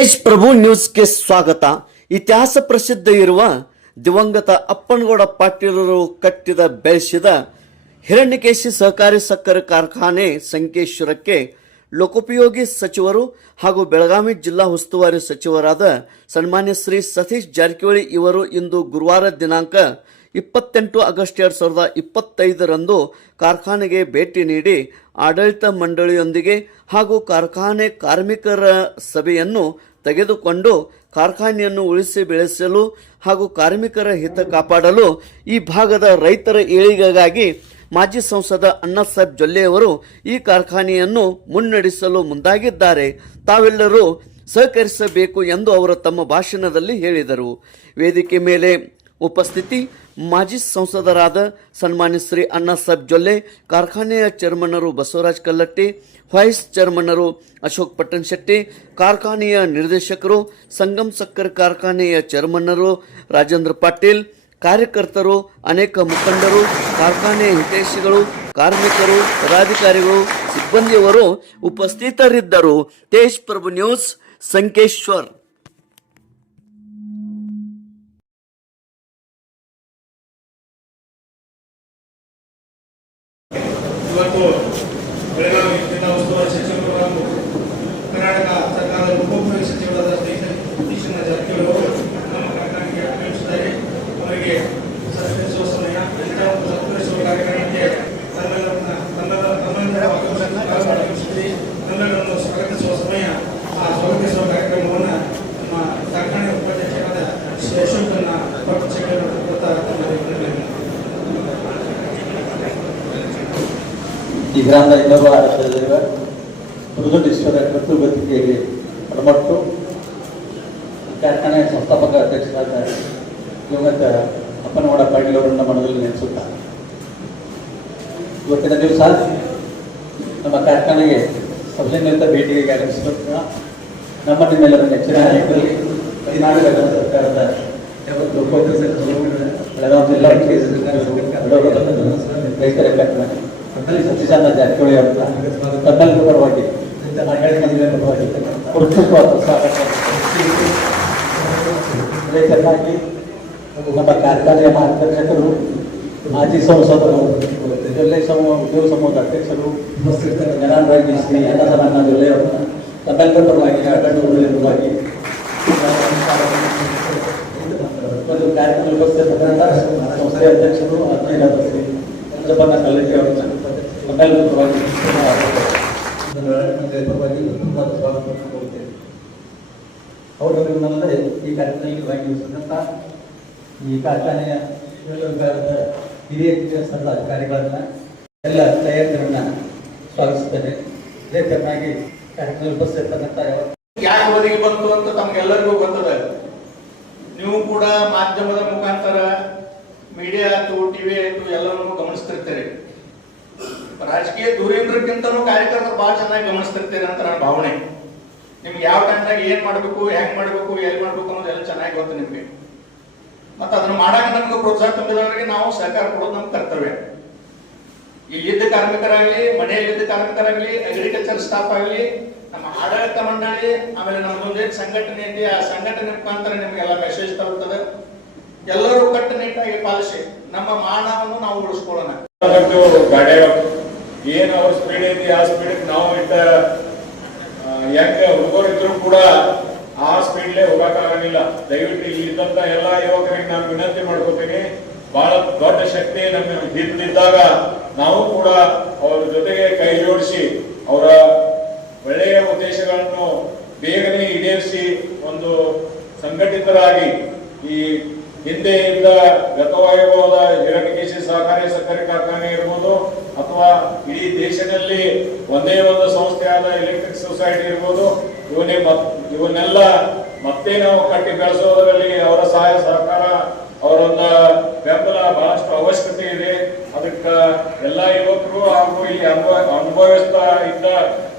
ತೇಜ್ ಪ್ರಭು ನ್ಯೂಸ್ಗೆ ಸ್ವಾಗತ. ಇತಿಹಾಸ ಪ್ರಸಿದ್ಧ ಇರುವ ದಿವಂಗತ ಅಪ್ಪನಗೌಡ ಪಾಟೀಲರು ಕಟ್ಟಿದ ಬೆಳೆಸಿದ ಹಿರಣ್ಯಕೇಶಿ ಸಹಕಾರಿ ಸಕ್ಕರೆ ಕಾರ್ಖಾನೆ ಸಂಕೇಶ್ವರಕ್ಕೆ ಲೋಕೋಪಯೋಗಿ ಸಚಿವರು ಹಾಗೂ ಬೆಳಗಾವಿ ಜಿಲ್ಲಾ ಉಸ್ತುವಾರಿ ಸಚಿವರಾದ ಸನ್ಮಾನ್ಯ ಶ್ರೀ ಸತೀಶ್ ಜಾರಕಿಹೊಳಿ ಇವರು ಇಂದು ಗುರುವಾರ ದಿನಾಂಕ ಇಪ್ಪತ್ತೆಂಟು ಆಗಸ್ಟ್ ಎರಡು ಸಾವಿರದ ಇಪ್ಪತ್ತೈದರಂದು ಕಾರ್ಖಾನೆಗೆ ಭೇಟಿ ನೀಡಿ ಆಡಳಿತ ಮಂಡಳಿಯೊಂದಿಗೆ ಹಾಗೂ ಕಾರ್ಖಾನೆ ಕಾರ್ಮಿಕರ ಸಭೆಯನ್ನು ತೆಗೆದುಕೊಂಡು ಕಾರ್ಖಾನೆಯನ್ನು ಉಳಿಸಿ ಬೆಳೆಸಲು ಹಾಗೂ ಕಾರ್ಮಿಕರ ಹಿತ ಕಾಪಾಡಲು ಈ ಭಾಗದ ರೈತರ ಏಳಿಗೆಗಾಗಿ ಮಾಜಿ ಸಂಸದ ಅಣ್ಣಾಸಾಹೇಬ್ ಜೊಲ್ಲೆಯವರು ಈ ಕಾರ್ಖಾನೆಯನ್ನು ಮುನ್ನಡೆಸಲು ಮುಂದಾಗಿದ್ದಾರೆ. ತಾವೆಲ್ಲರೂ ಸಹಕರಿಸಬೇಕು ಎಂದು ಅವರು ತಮ್ಮ ಭಾಷಣದಲ್ಲಿ ಹೇಳಿದರು. ವೇದಿಕೆ ಮೇಲೆ ಉಪಸ್ಥಿತಿ ಮಾಜಿ ಸಂಸದರಾದ ಸನ್ಮಾನ್ಯ ಶ್ರೀ ಅಣ್ಣಾಸಾಹೇಬ್ ಜೊಲ್ಲೆ, ಕಾರ್ಖಾನೆಯ ಚೇರ್ಮನ್ನರು ಬಸವರಾಜ್ ಕಲ್ಲಟ್ಟಿ, ವೈಸ್ ಚೇರ್ಮನ್ನರು ಅಶೋಕ್ ಪಟ್ಟಣ್ ಶೆಟ್ಟಿ, ಕಾರ್ಖಾನೆಯ ನಿರ್ದೇಶಕರು, ಸಂಗಮ್ ಸಕ್ಕರೆ ಕಾರ್ಖಾನೆಯ ಚೇರ್ಮನ್ನರು ರಾಜೇಂದ್ರ ಪಾಟೀಲ್, ಕಾರ್ಯಕರ್ತರು, ಅನೇಕ ಮುಖಂಡರು ಕಾರ್ಖಾನೆಯ ಹಿತೈಷಿಗಳು, ಕಾರ್ಮಿಕರು, ಪದಾಧಿಕಾರಿಗಳು, ಸಿಬ್ಬಂದಿಯವರು ಉಪಸ್ಥಿತರಿದ್ದರು. ತೇಜ್ ಪ್ರಭು ನ್ಯೂಸ್, ಸಂಕೇಶ್ವರ್. Закон. ಗ್ರಾಮದ ಇನ್ನೊಬ್ಬ ಆಡಳಿತದಲ್ಲಿರುವ ಮುರುಗೇಶ್ವರ ಕೃತು ವೇದಿಕೆಯಲ್ಲಿ ಹಣಮಟ್ಟು ಕಾರ್ಖಾನೆ ಸಂಸ್ಥಾಪಕ ಅಧ್ಯಕ್ಷರಾದ ದಿವಂಗತ ಅಪ್ಪನಗೌಡ ಪಾಟೀಲ್ ಅವರನ್ನ ಮನದಲ್ಲಿ ನೆನೆಸುತ್ತಾರೆ. ಇವತ್ತಿನ ದಿವಸ ನಮ್ಮ ಕಾರ್ಖಾನೆಗೆ ಸಭೆಯಿಂದ ಭೇಟಿಗೆ ಆಗಮಿಸಿದ ನಮ್ಮ ನಿಮ್ಮೆಲ್ಲರ ನೆಚ್ಚಿನ ನಾಯಕರಲ್ಲಿ ಹದಿನಾರು ಗಂಟೆ ಸರ್ಕಾರದ ಬೆಳಗಾವಿ ಜಿಲ್ಲಾ ರೈತರ ಕಾರ್ಖಾನೆ ಅಲ್ಲಿ ಸತೀಶಾನ ಜಾರಕಿಹೊಳಿ ಅವರ ತಮ್ಮೆಲ್ಲರ ಪರವಾಗಿ ಆಡಳಿತ ಮಂಡಳಿಯ ಪರವಾಗಿ. ಹೃತ್ಪೂರ್ವಕ ಸ್ವಾಗತ ಅದೇ ಚೆನ್ನಾಗಿ ನಮ್ಮ ಕಾರ್ಖಾನೆಯ ಮಾರ್ಗದರ್ಶಕರು, ಮಾಜಿ ಸಂಸದರು ಜಿಲ್ಲೆ ಸಮೂಹ ಉದ್ಯೋಗ ಸಮೂಹದ ಅಧ್ಯಕ್ಷರು ಜನಾಂಗರಾಗಿ ಶ್ರೀ ಅನ್ನಸಮನ್ನ ಜಿಲ್ಲೆ ಅವರ ತಮ್ಮೆಲ್ಲರ ಪರವಾಗಿ ಆಡಳಿತ ಮಂಡಳಿಯ ಪರವಾಗಿ ಒಂದು ಕಾರ್ಯಕ್ರಮ ಉಪಸ್ಥಿತರಾದ ಸಂಸ್ಥೆಯ ಅಧ್ಯಕ್ಷರು ಹದಿನೈದಾದ ಶ್ರೀ ಮಂಜಪ್ಪನ ಕಲ್ಲಟ್ಟಿ ಈ ಕಾರ್ಯಕ್ರಮದಲ್ಲಿ ಈ ಕಾರ್ಖಾನೆಯ ಹಿರಿಯ ಕೆಲಸದ ಅಧಿಕಾರಿಗಳನ್ನ ಎಲ್ಲ ತಯಾರಿಗಳನ್ನ ಸ್ವಾಗತಿಸುತ್ತೇನೆ ಇದೇ ಚೆನ್ನಾಗಿ ಕಾರ್ಯಕ್ರಮ ಉಪಸ್ಥಿತರಂತ ಯಾಕೆ ಬಂತು ಅಂತ ತಮ್ಗೆಲ್ಲರಿಗೂ ಗೊತ್ತದ? ನೀವು ಕೂಡ ಮಾಧ್ಯಮದ ಮುಖಾಂತರ ಮೀಡಿಯಾ ಆಯ್ತು ಟಿವಿ ಆಯ್ತು ಎಲ್ಲರನ್ನು ಗಮನಿಸ್ತಿರ್ತೀರಿ. ರಾಜಕೀಯ ದೂರೇಂದ್ರಕ್ಕಿಂತನೂ ಕಾರ್ಯಕರ್ತರು ಬಹಳ ಚೆನ್ನಾಗಿ ಗಮನಿಸ್ತಿರ್ತೀರಿ ಅಂತ ನನ್ನ ಭಾವನೆ. ನಿಮ್ಗೆ ಯಾವ ಟೈಮ್ನಾಗ ಏನ್ ಮಾಡ್ಬೇಕು, ಹೆಂಗ್ ಮಾಡ್ಬೇಕು, ಎಲ್ಲಿ ಮಾಡ್ಬೇಕು ಅನ್ನೋದು ಎಲ್ಲ ಚೆನ್ನಾಗಿ ಗೊತ್ತು ನಿಮ್ಗೆ. ಮತ್ತೆ ಅದನ್ನ ಮಾಡಾಕ ನಮ್ಗೆ ಪ್ರೋತ್ಸಾಹ ತುಂಬಿದವರಿಗೆ ನಾವು ಸಹಕಾರ ಕೊಡೋದು ನಮ್ಮ ಕರ್ತವ್ಯ. ಇಲ್ಲಿದ್ದ ಕಾರ್ಮಿಕರಾಗ್ಲಿ, ಮನೆಯಲ್ಲಿದ್ದ ಕಾರ್ಮಿಕರಾಗ್ಲಿ ಅಗ್ರಿಕಲ್ಚರ್ ಸ್ಟಾಫ್ ಆಗಲಿ, ನಮ್ಮ ಆಡಳಿತ ಮಂಡಳಿ, ಆಮೇಲೆ ನಮ್ದೊಂದೇನು ಸಂಘಟನೆ ಇದೆ ಆ ಸಂಘಟನೆ ಮುಖಾಂತರ ನಿಮ್ಗೆಲ್ಲ ಮೆಸೇಜ್ ತರುತ್ತದೆ ಎಲ್ಲರೂ ಕಟ್ಟುನಿಟ್ಟಾಗಿ ಪಾಲಿಸಿ, ನಮ್ಮ ಮಾನವನ್ನು ನಾವು ಉಳಿಸ್ಕೊಳ್ಳೋಣ. ಏನ್ ಅವ್ರ ಸ್ಪೀಡ್ ಐತಿ, ಆ ಸ್ಪೀಡ್ ನಾವು ಇಟ್ಟ ಹೆಂಗ ಹುಡುಗರಿದ್ರು ಕೂಡ ಆ ಸ್ಪೀಡ್ಲೆ ಹೋಗಕ್ ಆಗಂಗಿಲ್ಲ ದಯವಿಟ್ಟು ಇಲ್ಲಿದ್ದಂತ ಎಲ್ಲಾ ಯುವಕರಿಗೆ ನಾನು ವಿನಂತಿ ಮಾಡ್ಕೋತೀನಿ. ಬಹಳ ದೊಡ್ಡ ಶಕ್ತಿ ನಮ್ಮ ಹಿಂದಿದ್ದಾಗ ನಾವು ಕೂಡ ಅವರ ಜೊತೆಗೆ ಕೈ ಜೋಡಿಸಿ ಅವರ ಒಳ್ಳೆಯ ಉದ್ದೇಶಗಳನ್ನು ಬೇಗನೆ ಈಡೇರಿಸಿ ಒಂದು ಸಂಘಟಿತರಾಗಿ ಈ ಹಿಂದೆ ಇದ್ದ ಗತವೈಭವದ ಹಿರಣ್ಯಕೇಶಿ ಸಹಕಾರಿ ಸಕ್ಕರೆ ಕಾರ್ಖಾನೆ ಇರ್ಬೋದು, ಅಥವಾ ಇಡೀ ದೇಶದಲ್ಲಿ ಒಂದೇ ಒಂದು ಸಂಸ್ಥೆಯಾದ ಎಲೆಕ್ಟ್ರಿಕ್ ಸೊಸೈಟಿ ಇರ್ಬೋದು, ಇವನ್ನೇ ಮತ್, ಇವನ್ನೆಲ್ಲ ಮತ್ತೆ ನಾವು ಕಟ್ಟಿ ಬೆಳೆಸೋದರಲ್ಲಿ ಅವರ ಸಹಾಯ ಸಹಕಾರ, ಅವರೊಂದ ಬೆಂಬಲ ಬಹಳಷ್ಟು ಅವಶ್ಯಕತೆ ಇದೆ. ಅದಕ್ಕೆ ಎಲ್ಲ ಯುವಕರು ಹಾಗೂ ಇಲ್ಲಿ ಅನುಭವ ಅನುಭವಿಸ್ತಾ ಇದ್ದ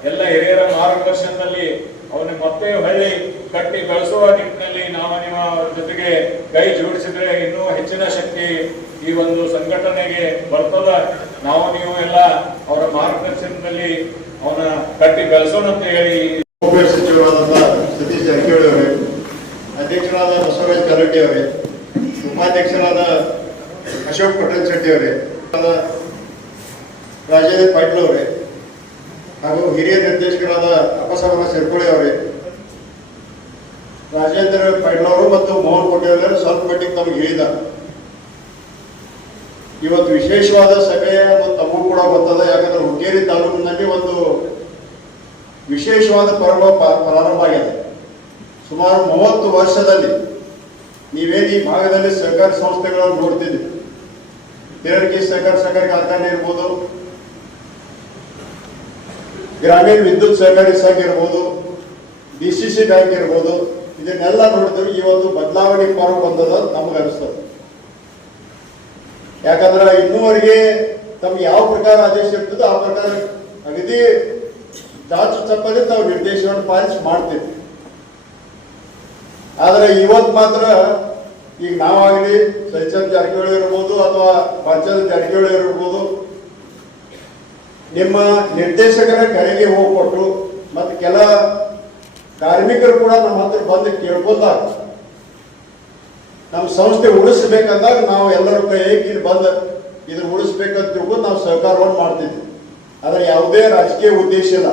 ಎಲ್ಲ ಹಿರಿಯರ ಮಾರ್ಗದರ್ಶನದಲ್ಲಿ ಅವನ್ನ ಮತ್ತೆ ಹೊಳ್ಳಿ ಕಟ್ಟಿ ಬೆಳೆಸುವ ನಿಟ್ಟಿನಲ್ಲಿ ನಾವು ನಿಮ್ಮ ಅವ್ರ ಜೊತೆಗೆ ಕೈ ಜೋಡಿಸಿದ್ರೆ ಇನ್ನೂ ಹೆಚ್ಚಿನ ಶಕ್ತಿ ಈ ಒಂದು ಸಂಘಟನೆಗೆ ಬರ್ತದ. ನಾವು ನೀವು ಎಲ್ಲ ಅವರ ಮಾರ್ಗದರ್ಶನದಲ್ಲಿ ಅವನ ಕಟ್ಟಿ ಬೆಳೆಸೋಣ ಅಂತ ಹೇಳಿ ಸಚಿವರಾದಂತಹ ಸತೀಶ್ ಜಾರಕಿಹೊಳಿ ಅಧ್ಯಕ್ಷರಾದ ಬಸವರಾಜ್ ಕರಡ್ಡಿ ಅವರೇ, ಉಪಾಧ್ಯಕ್ಷರಾದ ಅಶೋಕ್ ಪಟೇಲ್ ಶೆಟ್ಟಿ ಅವರೇ, ರಾಜೇಂದ್ರ ಪಾಟೀಲ್ ಅವರೇ ಹಾಗೂ ಹಿರಿಯ ನಿರ್ದೇಶಕರಾದ ಅಪ್ಪಸಾಗರ ಸೇರ್ಕೊಳ್ಳಿ ಅವರೇ. ರಾಜೇಂದ್ರ ಪಾಟೀಲ್ ಅವರು ಮತ್ತು ಮೋಹನ್ ಕೋಟೆಯವರು ಸ್ವಲ್ಪ ಮಟ್ಟಿಗೆ ತಮಗೆ ಹೇಳಿದ ಇವತ್ತು ವಿಶೇಷವಾದ ಸಭೆ ತಮಗೂ ಕೂಡ ಬರ್ತದ ಯಾಕಂದ್ರೆ ಹುಕ್ಕೇರಿ ತಾಲೂಕಿನಲ್ಲಿ ಒಂದು ವಿಶೇಷವಾದ ಪರ್ವ ಪ್ರಾರಂಭ ಆಗಿದೆ. ಸುಮಾರು ಮೂವತ್ತು ವರ್ಷದಲ್ಲಿ ನೀವೇನು ಈ ಭಾಗದಲ್ಲಿ ಸರ್ಕಾರಿ ಸಂಸ್ಥೆಗಳನ್ನು ನೋಡ್ತಿದ್ವಿ ತೇರಡಿಕೆ ಸಹಕಾರ, ಸಹಕಾರಿ ಕಾರ್ಖಾನೆ ಇರ್ಬೋದು ಗ್ರಾಮೀಣ ವಿದ್ಯುತ್ ಸಹಕಾರಿ ಸಂಘ ಇರ್ಬೋದು ಡಿ ಸಿ ಸಿ ಬ್ಯಾಂಕ್ ಇರ್ಬೋದು, ಇದನ್ನೆಲ್ಲ ನೋಡಿದ್ರೆ ಇವತ್ತು ಬದಲಾವಣೆ ಫಾರ್ಮ್ ಬಂದದ ನಮ್ಗೆ ಅನಿಸ್ತದೆ. ಯಾಕಂದ್ರೆ ಇನ್ನೂವರೆಗೆ ತಮ್ಗೆ ಯಾವ ಪ್ರಕಾರ ಆದೇಶ ಇರ್ತದೋ ಆ ಪ್ರಕಾರ ಅಗದಿ ಚಾಚು ತಪ್ಪದೆ ತಾವು ನಿರ್ದೇಶನವನ್ನು ಪಾಲಿಸಿ ಮಾಡ್ತಿದ್ವಿ ಆದರೆ ಇವತ್ತು ಮಾತ್ರ ಈಗ ನಾವಾಗಲಿ ಸಚಿವ ಜಾರಕಿಹೊಳಿ ಇರ್ಬೋದು ಅಥವಾ ಪಂಚಾಯತ್ ಜಾರಕಿಹೊಳಿ ಇರ್ಬೋದು ನಿಮ್ಮ ನಿರ್ದೇಶಕರ ಕರೆಗೆ ಹೋಗ್ಕೊಟ್ಟು ಮತ್ತು ಕೆಲ ಕಾರ್ಮಿಕರು ಕೂಡ ನಮ್ಮ ಹತ್ರ ಬಂದು ಕೇಳ್ಕೊಂಡಾಗ ನಮ್ಮ ಸಂಸ್ಥೆ ಉಳಿಸ್ಬೇಕಂದಾಗ ನಾವು ಎಲ್ಲರೂ ಕೈ ಇಲ್ಲಿ ಬಂದು ಇದನ್ನ ಉಳಿಸ್ಬೇಕಂತ ತಿಳ್ಕೊಂಡು ನಾವು ಸಹಕಾರವನ್ನು ಮಾಡ್ತಿದ್ವಿ. ಆದರೆ ಯಾವುದೇ ರಾಜಕೀಯ ಉದ್ದೇಶ ಇಲ್ಲ.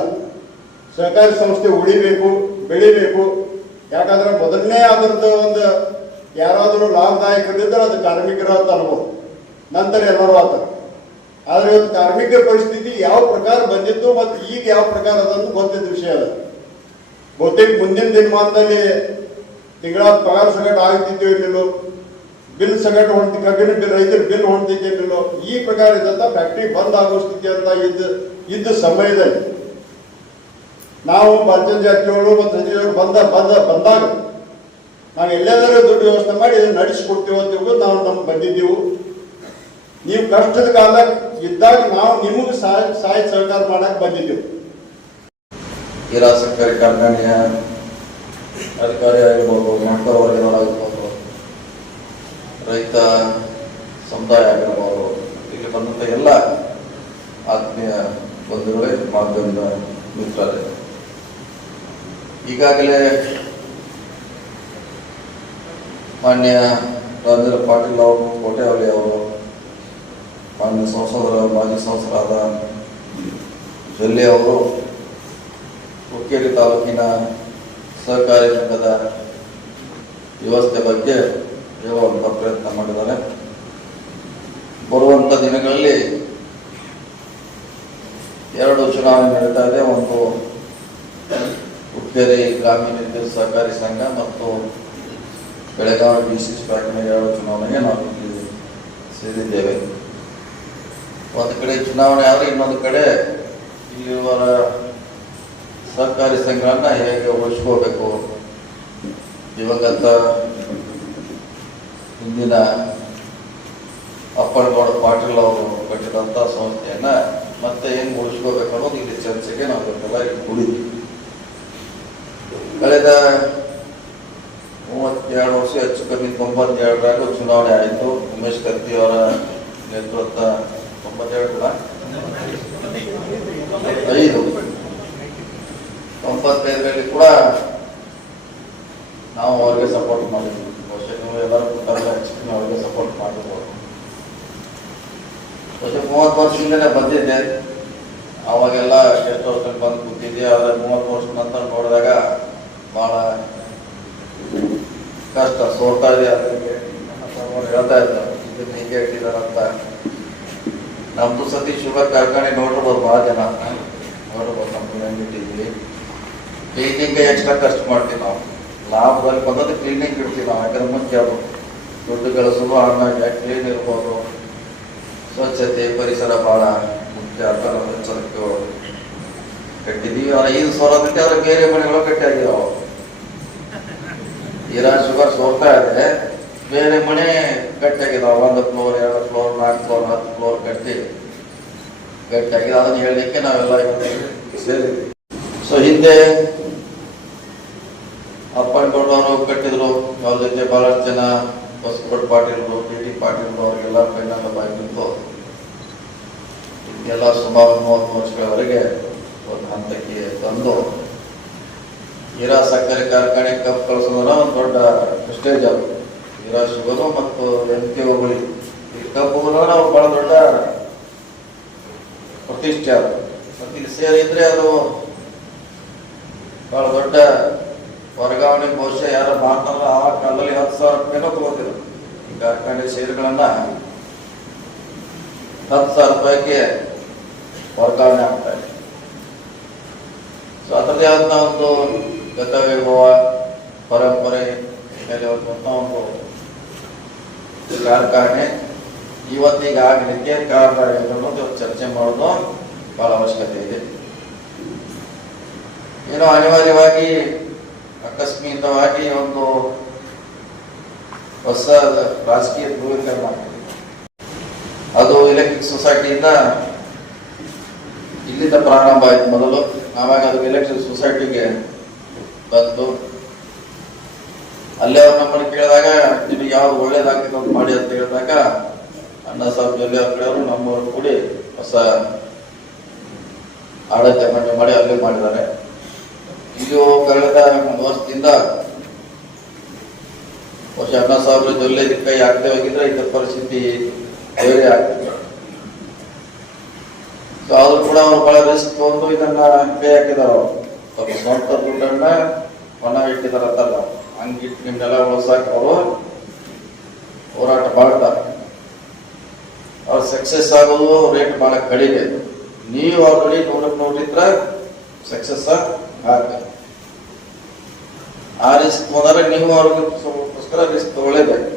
ಸಹಕಾರಿ ಸಂಸ್ಥೆ ಉಳಿಬೇಕು, ಬೆಳಿಬೇಕು. ಯಾಕಂದ್ರೆ ಮೊದಲನೇ ಆದಂಥ ಒಂದು ಯಾರಾದರೂ ಲಾಭದಾಯಕರಿದ್ದರೆ ಅದು ಕಾರ್ಮಿಕರ ಅಂತ ಅನ್ಬೋದು ನಂತರ ಎಲ್ಲರೂ ಆತ ಆದ್ರೆ ಇವತ್ತು ಕಾರ್ಮಿಕ ಪರಿಸ್ಥಿತಿ ಯಾವ ಪ್ರಕಾರ ಬಂದಿತ್ತು ಮತ್ತು ಈಗ ಯಾವ ಪ್ರಕಾರ ಅದನ್ನು ಗೊತ್ತಿದ್ದ ವಿಷಯ ಅದ. ಬಹುತೇಕ ಮುಂದಿನ ದಿನಮಾನದಲ್ಲಿ ತಿಂಗಳ ಪಗಾರ ಸಂಗಟ ಆಗ್ತಿದ್ದೇವೆ ಇರಲಿಲ್ಲೋ ಬಿಲ್ ಸಂಗಟ ಹೊಂಟಿ ಕಬ್ಬಿನ ಬಿಲ್, ರೈತರ ಬಿಲ್ ಈ ಪ್ರಕಾರ ಇದ್ದಂತ ಫ್ಯಾಕ್ಟ್ರಿ ಬಂದ್ ಆಗೋ ಸ್ಥಿತಿ ಅಂತ ಇದ್ದ ಇದ್ದ ಸಮಯದಲ್ಲಿ ನಾವು ಪಂಚಾಯತ್ ಜಾತಿಯವರು ಮತ್ತು ಸಚಿವರು ಬಂದ ಬಂದ, ಬಂದಾಗ ನಾವು ಎಲ್ಲೆಲ್ಲರೂ ದುಡ್ಡು ವ್ಯವಸ್ಥೆ ಮಾಡಿ ನಡೆಸಿಕೊಡ್ತೀವಿ ಅಂತ ನಾವು ನಮ್ಗೆ ಬಂದಿದ್ದೀವಿ. ನೀವು ಕಷ್ಟದ ಕಾಲ ಇದ್ದಾಗ ನಾವು ನಿಮಗೆ ಸಹಾಯ ಸಹಾಯ ಸಹಕಾರ ಮಾಡಕ್ ಬಂದಿದ್ದೇವೆ. ಹೀರಾ ಸಕ್ಕರೆ ಕಾರ್ಖಾನೆಯ ಅಧಿಕಾರಿ ಆಗಿರ್ಬೋದು ನೌಕರ ವರ್ಗದವರಾಗಿರ್ಬೋದು, ರೈತ ಸಮುದಾಯ ಆಗಿರ್ಬೋದು ಇಲ್ಲಿ ಬಂದಂಥ ಎಲ್ಲ ಆತ್ಮೀಯ ಬಂಧುಗಳೇ ಮಾಧ್ಯಮದ ಮಿತ್ರರೇ. ಈಗಾಗಲೇ ಮಾನ್ಯ ರಾಜೇಂದ್ರ ಪಾಟೀಲ್ ಅವರು ಕೋಟೆ ಅವರು ಮಾನ್ಯ ಸಂಸದರ, ಮಾಜಿ ಸಂಸದರಾದ ಜೊಲ್ಲೆ ಅವರು ಹುಕ್ಕೇರಿ ತಾಲೂಕಿನ ಸಹಕಾರಿ ಸಂಘದ ವ್ಯವಸ್ಥೆ ಬಗ್ಗೆ ಹೇಳುವಂಥ ಪ್ರಯತ್ನ ಮಾಡಿದ್ದಾರೆ. ಬರುವಂಥ ದಿನಗಳಲ್ಲಿ ಎರಡು ಚುನಾವಣೆ ನಡೀತಾ ಇದೆ. ಒಂದು ಹುಕ್ಕೇರಿ ಗ್ರಾಮೀಣ ಸಹಕಾರಿ ಸಂಘ ಮತ್ತು ಬೆಳಗಾವಿ ಡಿ ಸಿ ಎರಡು ಚುನಾವಣೆಗೆ ನಾವು ಸೇರಿದ್ದೇವೆ. ಒಂದು ಕಡೆ ಚುನಾವಣೆ ಆದರೆ ಇನ್ನೊಂದು ಕಡೆ ಇಲ್ಲಿರುವ ಸರ್ಕಾರಿ ಸಂಘಗಳನ್ನ ಹೇಗೆ ಉಳಿಸ್ಕೋಬೇಕು? ದಿವಂಗತ ಹಿಂದಿನ ಅಪ್ಪಳಗೌಡ ಪಾಟೀಲ್ ಅವರು ಕಟ್ಟಿದಂಥ ಸಂಸ್ಥೆಯನ್ನ ಮತ್ತೆ ಹೆಂಗ್ ಉಳಿಸ್ಕೋಬೇಕು ಅನ್ನೋದು ಇಲ್ಲಿ ಚರ್ಚೆಗೆ ನಾವು ಇಲ್ಲಿ ಕೂಡಿದ್ವಿ ಕಳೆದ ಮೂವತ್ತೆರಡು ವರ್ಷ ಹೆಚ್ಚು ಕಮ್ಮಿ ತೊಂಬತ್ತೆರಡರಾಗ ಚುನಾವಣೆ ಆಯಿತು. ಉಮೇಶ್ ಕತ್ತಿ ಅವರ ನೇತೃತ್ವ ತೊಂಬತ್ತೆರಡು ಐದು. ತೊಂಬತ್ತೈದರಲ್ಲಿ ಕೂಡ ನಾವು ಅವ್ರಿಗೆ ಸಪೋರ್ಟ್ ಮಾಡಿದ್ವಿ. ಬಹುಶಃ ನೀವು ಎಲ್ಲರೂ ಕಮ್ಮಿ ಅವ್ರಿಗೆ ಸಪೋರ್ಟ್ ಮಾಡಿರ್ಬೋದು ಬಹುಶಃ ಮೂವತ್ತು ವರ್ಷದಿಂದಲೇ ಬಂದಿದ್ದೆ. ಅವಾಗೆಲ್ಲ ಗೆಸ್ಟ್ ಹೌಸ್ನಲ್ಲಿ ಬಂದು ಕೂತಿದ್ದೆ. ಆದರೆ ಮೂವತ್ತು ವರ್ಷ ನಂತರ ನೋಡಿದಾಗ ಭಾಳ ಕಷ್ಟ. ಸೋರ್ತಾ ಇದೆ ಅದಕ್ಕೆ ಹೇಳ್ತಾ ಇದ್ದಾರೆ ಇದನ್ನ ಹೀಗೆ ಇಟ್ಟಿದಾರಂತ ನಮ್ದು ಸತಿ ಶುಗರ್ ಕಾರ್ಖಾನೆ ನೋಡಿರ್ಬೋದು ಭಾಳ ಜನ. ನೋಡಿರ್ಬೋದು ನಮ್ಮ ಹೆಂಗಿಟ್ಟಿದ್ವಿ ಕ್ಲೀನಿಂಗ್ ಎಕ್ಸ್ಟ್ರಾ ಖರ್ಚು ಮಾಡ್ತೀವಿ ನಾವು. ಲಾಭದಲ್ಲಿ ಬಂದದ್ದು ಕ್ಲೀನಿಂಗ್ ಇಡ್ತೀವಿ ನಾವು, ಯಾಕಂದ್ರೆ ಮುಖ್ಯ ಅದು ದುಡ್ಡು ಗಳಿಸೋದು ಹಣ್ಣಾಗಿ ಕ್ಲೀನ್ ಇರ್ಬೋದು. ಸ್ವಚ್ಛತೆ, ಪರಿಸರ ಭಾಳ ಮುಖ್ಯ ಅಂತ ನಮ್ಮ ಎಚ್ಚರಿಕೆ. ಕಟ್ಟಿದ್ದೀವಿ ಅವ್ರ ಐದು ಸಾವಿರ ಬಿಟ್ಟು ಅವ್ರ ಬೇರೆ ಮನೆಗಳು ಕಟ್ಟಿಯಾಗಿದ್ದಾವೆ ಈರಾ ಶುಗರ್ ಸೋರ್ತಾ ಇದೆ. ಬೇರೆ ಮನೆ ಗಟ್ಟಿಯಾಗಿದಾವೆ ಒಂದು ಫ್ಲೋರ್ ಎರಡು ಫ್ಲೋರ್ ನಾಲ್ಕು ಫ್ಲೋರ್ ಹತ್ತು ಫ್ಲೋರ್ ಕಟ್ಟಿ ಗಟ್ಟಿಯಾಗಿದೆ ಅದನ್ನು ಹೇಳಲಿಕ್ಕೆ ನಾವೆಲ್ಲ ಸೇರಿದ್ವಿ ಸೊ ಹಿಂದೆ ಅವರು ಕಟ್ಟಿದ್ರು. ಅವ್ರ ಜೊತೆ ಬಹಳಷ್ಟು ಜನ ಹೊಸಕೋಟ್ ಪಾಟೀಲ್ರು ಡಿ ಟಿ ಪಾಟೀಲ್ರು, ಅವರಿಗೆಲ್ಲ ಕೈನಾಗ ಬಾಯಿ ನಿಂತು ಇದೆಲ್ಲ ಸುಮಾರು ಮೂವತ್ತು ವರ್ಷಗಳವರೆಗೆ ಒಂದು ಹಂತಕ್ಕೆ ತಂದು ಹೀರಾ ಸಕ್ಕರೆ ಕಾರ್ಖಾನೆ ಕಪ್ ಕಳಿಸೋದ್ರ ಒಂದು ದೊಡ್ಡ ಸ್ಟೇಜ್ ಅದು. ಹೀರಾ ಶುಗರು ಮತ್ತು ಎಂ ಕೆ ಹೋಬಳಿ. ಕಪ್ಪು ಬಹಳ ದೊಡ್ಡ ಪ್ರತಿಷ್ಠೆ ಅದು. ಮತ್ತು ಇಲ್ಲಿ ಸೇರಿದ್ರೆ ಅದು ಬಹಳ ದೊಡ್ಡ ವರ್ಗಾವಣೆ ಬಹುಶಃ ಯಾರು ಮಾಡ್ತಾರ ಆ ಕಾಲದಲ್ಲಿ ಹತ್ತು ಸಾವಿರ ರೂಪಾಯಿನೂ ತಗೋತಿದ್ರು ಈ ಕಾರ್ಖಾನೆ ಷೇರುಗಳನ್ನ ಹತ್ತು ಸಾವಿರ ರೂಪಾಯಿಗೆ ವರ್ಗಾವಣೆ ಆಗ್ತಾ ಇದೆ. ಸೊ ಅದರದೇ ಆದ ಒಂದು ಗತ ವೈಭವ ಪರಂಪರೆ ಮೇಲೆ ಒಂದು ಕಾರ್ಖಾನೆ. ಇವತ್ತಿಗೆ ಆಗಲಿಕ್ಕೆ ಕಾರಣ ಅನ್ನೋದು ಚರ್ಚೆ ಮಾಡೋದು ಬಹಳ ಅವಶ್ಯಕತೆ ಇದೆ. ಏನೋ ಅನಿವಾರ್ಯವಾಗಿ ಅಕಸ್ಮಿತವಾಗಿ ಒಂದು ಹೊಸ ರಾಜಕೀಯ ಧ್ರುವೀಕರಣ. ಅದು ಎಲೆಕ್ಟ್ರಿಕ್ ಸೊಸೈಟಿಯಿಂದ ಇಲ್ಲಿಂದ ಪ್ರಾರಂಭ ಆಯ್ತು ಮೊದಲು. ಆವಾಗ ಅದು ಎಲೆಕ್ಟ್ರಿಕ್ ಸೊಸೈಟಿಗೆ ಬಂತು. ಅಲ್ಲೇ ಅವ್ರು ನಮ್ಮನ್ನು ಕೇಳಿದಾಗ, ನಿಮಗೆ ಯಾವ್ದು ಒಳ್ಳೇದಾಗ್ತದೆ ಮಾಡಿ ಅಂತ ಹೇಳಿದಾಗ ಅಣ್ಣ ಸಾಹೇಬ್ ಜೊಲ್ಲೆ ಅವರು ನಮ್ಮವರು ಕೂಡಿ ಹೊಸ ಆಡಳಿತ ಮಂಡಳಿ ಮಾಡಿ ಅಲ್ಲಿ ಮಾಡಿದ್ದಾರೆ. ಇದು ಕಳೆದ ಒಂದು ವರ್ಷದಿಂದ ವರ್ಷ ಅಣ್ಣ ಸಾಹೇಬ್ರ ಜೊಲ್ಲೆ ಕೈ ಆಗದೆ ಹೋಗಿದ್ರೆ ಇದರ ಪರಿಸ್ಥಿತಿ ಬೇರೆ ಆಗ್ತಿತ್ತು ಸೊ ಆದ್ರೂ ಕೂಡ ಅವರು ಬಹಳ ರಿಸ್ಕ್ ತಗೊಂಡು ಇದನ್ನ ಕೈ ಹಾಕಿದಾರ ಅವರು. ಸ್ವಂತ ದುಡ್ಡನ್ನ ಹೊಣ ಇಟ್ಟಿದಾರ ಅಂತಲ್ಲ. ಹಂಗಿಟ್ಟು ನಿಮ್ನೆಲ್ಲ ಉಳಿಸಾಕ ಅವರು ಹೋರಾಟ ಅವ್ರು ಸಕ್ಸಸ್ ಆಗೋದು ರೇಟ್ ಬಹಳ ಕಡಿಮೆ. ನೀವು ಆಲ್ರೆಡಿ ನೂರಕ್ಕೆ ನೋಡಿದ್ರೆ ಸಕ್ಸಸ್ ಆಗ್ತದೆ ಆ ರಿಸ್ಕ್ ಹೋದರೆ ನೀವು ಅವ್ರಿಗೋಸ್ಕರ ರಿಸ್ಕ್ ತಗೊಳ್ಳೇಬೇಕು.